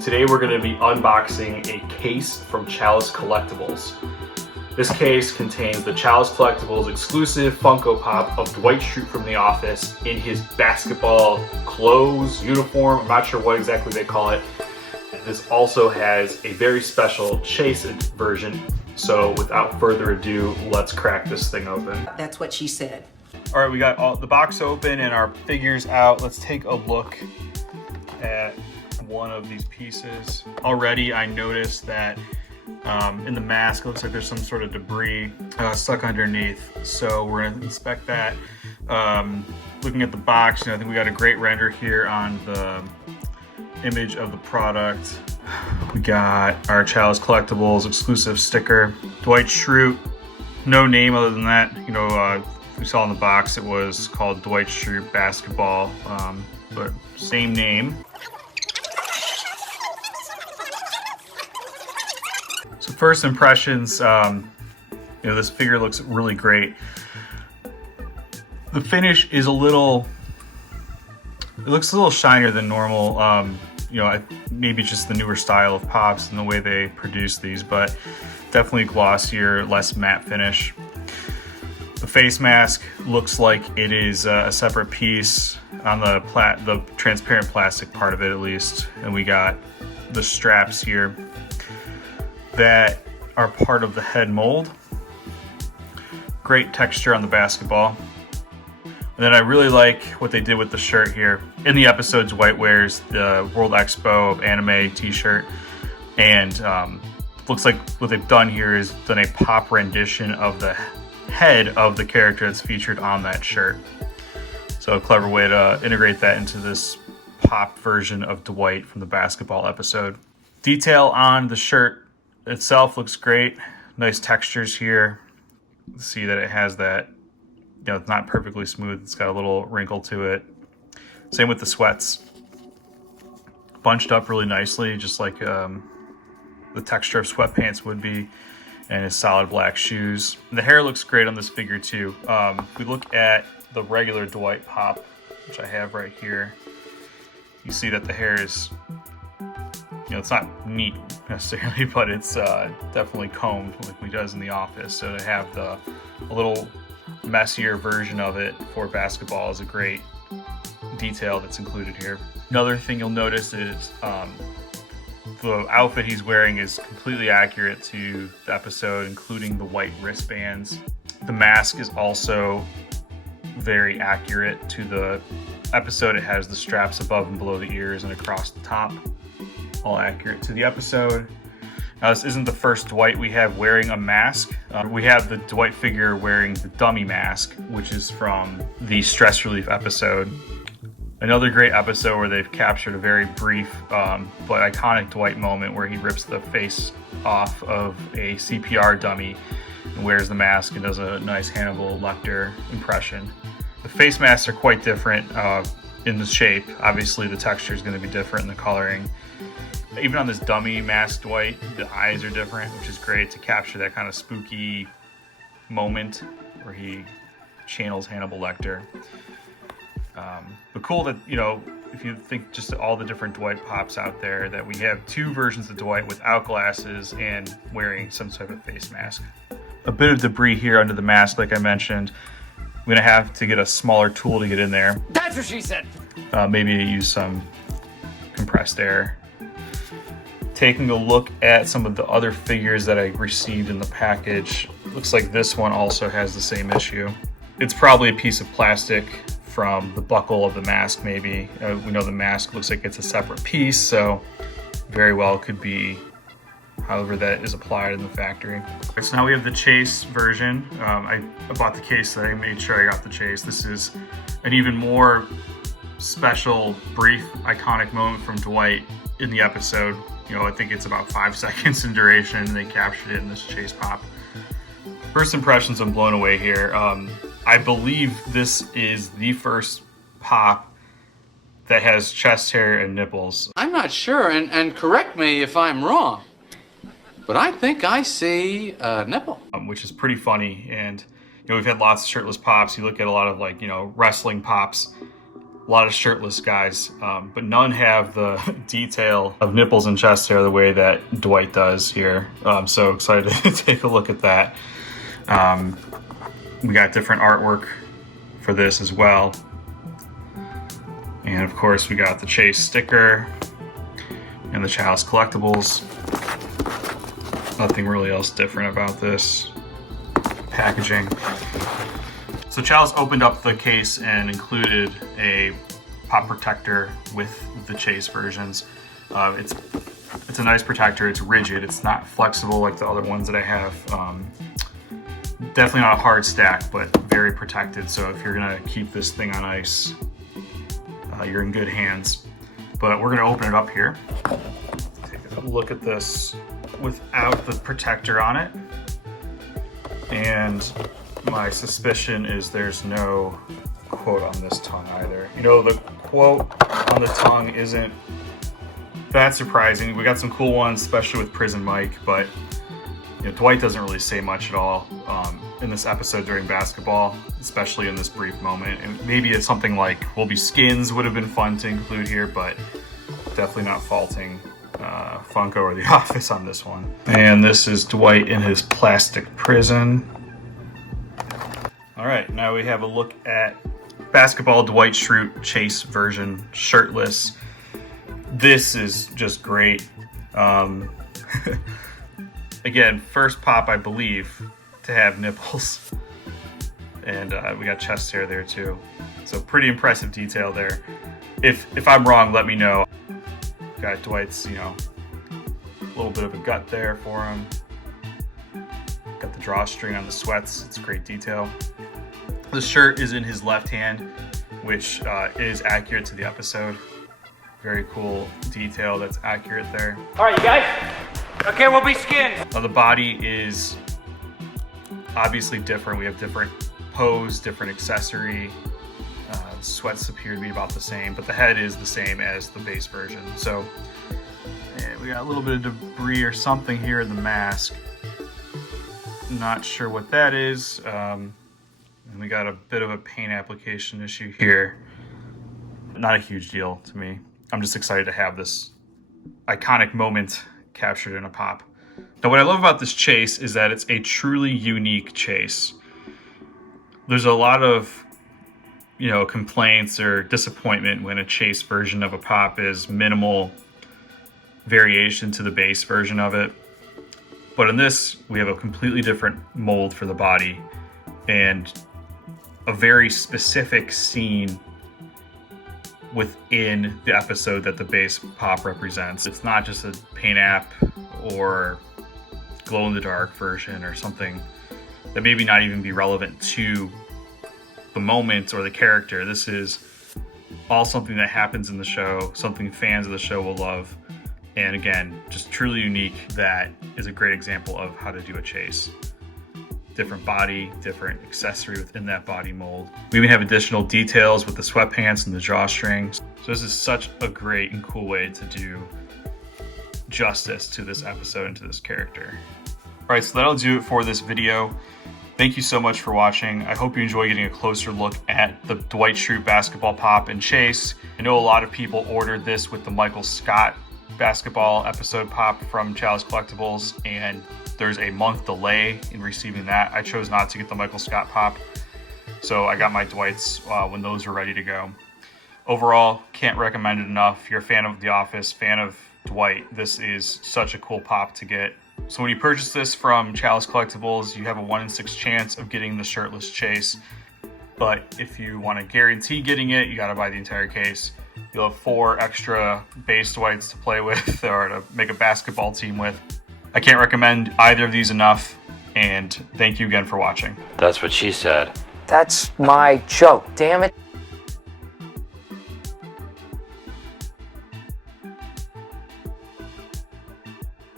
Today we're going to be unboxing a case from Chalice Collectibles. This case contains the Chalice Collectibles exclusive Funko Pop of Dwight Schrute from The Office in his basketball clothes, uniform, I'm not sure what exactly they call it. This also has a very special Chase version. So without further ado, let's crack this thing open. That's what she said. All right, we got all the box open and our figures out. Let's take a look at one of these pieces. Already I noticed that in the mask, it looks like there's some sort of debris stuck underneath. So we're gonna inspect that. Looking at the box, I think we got a great render here on the image of the product. We got our Chalice Collectibles exclusive sticker. Dwight Schrute, no name other than that. We saw in the box it was called Dwight Schrute Basketball, but same name. So first impressions, this figure looks really great. The finish is it looks a little shinier than normal. Maybe just the newer style of Pops and the way they produce these, but definitely glossier, less matte finish. The face mask looks like it is a separate piece on the transparent plastic part of it, at least. And we got the straps here that are part of the head mold. Great texture on the basketball. And then I really like what they did with the shirt here. In the episode, Dwight wears the World Expo of Anime t-shirt. And looks like what they've done here is done a pop rendition of the head of the character that's featured on that shirt. So a clever way to integrate that into this pop version of Dwight from the basketball episode. Detail on the shirt itself looks great. Nice textures here. See that it has that, it's not perfectly smooth. It's got a little wrinkle to it. Same with the sweats. Bunched up really nicely, just like the texture of sweatpants would be, and his solid black shoes. The hair looks great on this figure too. If we look at the regular Dwight Pop, which I have right here, you see that the hair is, it's not neat necessarily, but it's definitely combed like he does in The Office. So to have a little messier version of it for basketball is a great detail that's included here. Another thing you'll notice is the outfit he's wearing is completely accurate to the episode, including the white wristbands. The mask is also very accurate to the episode. It has the straps above and below the ears and across the top, all accurate to the episode. Now, this isn't the first Dwight we have wearing a mask. We have the Dwight figure wearing the dummy mask, which is from the Stress Relief episode. Another great episode where they've captured a very brief but iconic Dwight moment where he rips the face off of a CPR dummy and wears the mask and does a nice Hannibal Lecter impression. The face masks are quite different in the shape. Obviously, the texture is going to be different in the coloring. Even on this dummy mask Dwight, the eyes are different, which is great to capture that kind of spooky moment where he channels Hannibal Lecter. But cool that, if you think just all the different Dwight Pops out there, that we have two versions of Dwight without glasses and wearing some type of face mask. A bit of debris here under the mask, like I mentioned. I'm going to have to get a smaller tool to get in there. That's what she said. Maybe use some compressed air. Taking a look at some of the other figures that I received in the package, looks like this one also has the same issue. It's probably a piece of plastic from the buckle of the mask, maybe. We know the mask looks like it's a separate piece, so very well could be however that is applied in the factory. So now we have the Chase version. I bought the case, so I made sure I got the Chase. This is an even more special, brief, iconic moment from Dwight in the episode. I think it's about 5 seconds in duration, and they captured it in this Chase Pop. First impressions, I'm blown away here. I believe this is the first Pop that has chest hair and nipples. I'm not sure, and correct me if I'm wrong, but I think I see a nipple. Which is pretty funny, and we've had lots of shirtless Pops. You look at a lot of wrestling Pops. a lot of shirtless guys, but none have the detail of nipples and chest hair the way that Dwight does here. I'm so excited to take a look at that. We got different artwork for this as well. And of course we got the Chase sticker and the Chalice Collectibles. Nothing really else different about this packaging. So Chalice opened up the case and included a pop protector with the Chase versions. It's a nice protector. It's rigid. It's not flexible like the other ones that I have. Definitely not a hard stack, but very protected. So if you're gonna keep this thing on ice, you're in good hands. But we're gonna open it up here. Take a look at this without the protector on it. And my suspicion is there's no quote on this tongue either. You know, the quote on the tongue isn't that surprising. We got some cool ones, especially with Prison Mike, but you know, Dwight doesn't really say much at all in this episode during basketball, especially in this brief moment. And maybe it's something like "Will be skins" would have been fun to include here, but definitely not faulting Funko or The Office on this one. And this is Dwight in his plastic prison. All right, now we have a look at Basketball Dwight Schrute Chase version, shirtless. This is just great. Again, first pop, I believe, to have nipples. And we got chest hair there too. So pretty impressive detail there. If I'm wrong, let me know. Got Dwight's, you know, a little bit of a gut there for him. Got the drawstring on the sweats. It's great detail. The shirt is in his left hand, which is accurate to the episode. Very cool detail that's accurate there. All right, you guys. Okay, we'll be skinned. Now the body is obviously different. We have different pose, different accessory. Sweats appear to be about the same, but the head is the same as the base version. So we got a little bit of debris or something here in the mask. Not sure what that is. And we got a bit of a paint application issue here. Not a huge deal to me. I'm just excited to have this iconic moment captured in a pop. Now what I love about this chase is that it's a truly unique chase. There's a lot of, you know, complaints or disappointment when a chase version of a pop is minimal variation to the base version of it. But in this, we have a completely different mold for the body and a very specific scene within the episode that the base pop represents. It's not just a paint app or glow-in-the-dark version or something that maybe not even be relevant to the moment or the character. This is all something that happens in the show, something fans of the show will love, and again, just truly unique. That is a great example of how to do a chase. Different body, different accessory within that body mold. We even have additional details with the sweatpants and the drawstrings. So this is such a great and cool way to do justice to this episode and to this character. All right, so that'll do it for this video. Thank you so much for watching. I hope you enjoy getting a closer look at the Dwight Schrute basketball pop and chase. I know a lot of people ordered this with the Michael Scott basketball episode pop from Chalice Collectibles, and there's a month delay in receiving that. I chose not to get the Michael Scott pop, so I got my Dwights when those were ready to go. Overall, can't recommend it enough. If you're a fan of The Office, fan of Dwight, this is such a cool pop to get. So when you purchase this from Chalice Collectibles, you have a 1 in 6 chance of getting the shirtless chase. But if you want to guarantee getting it, you got to buy the entire case. You'll have 4 extra base Dwights to play with or to make a basketball team with. I can't recommend either of these enough, and thank you again for watching. That's what she said. That's my joke, damn it.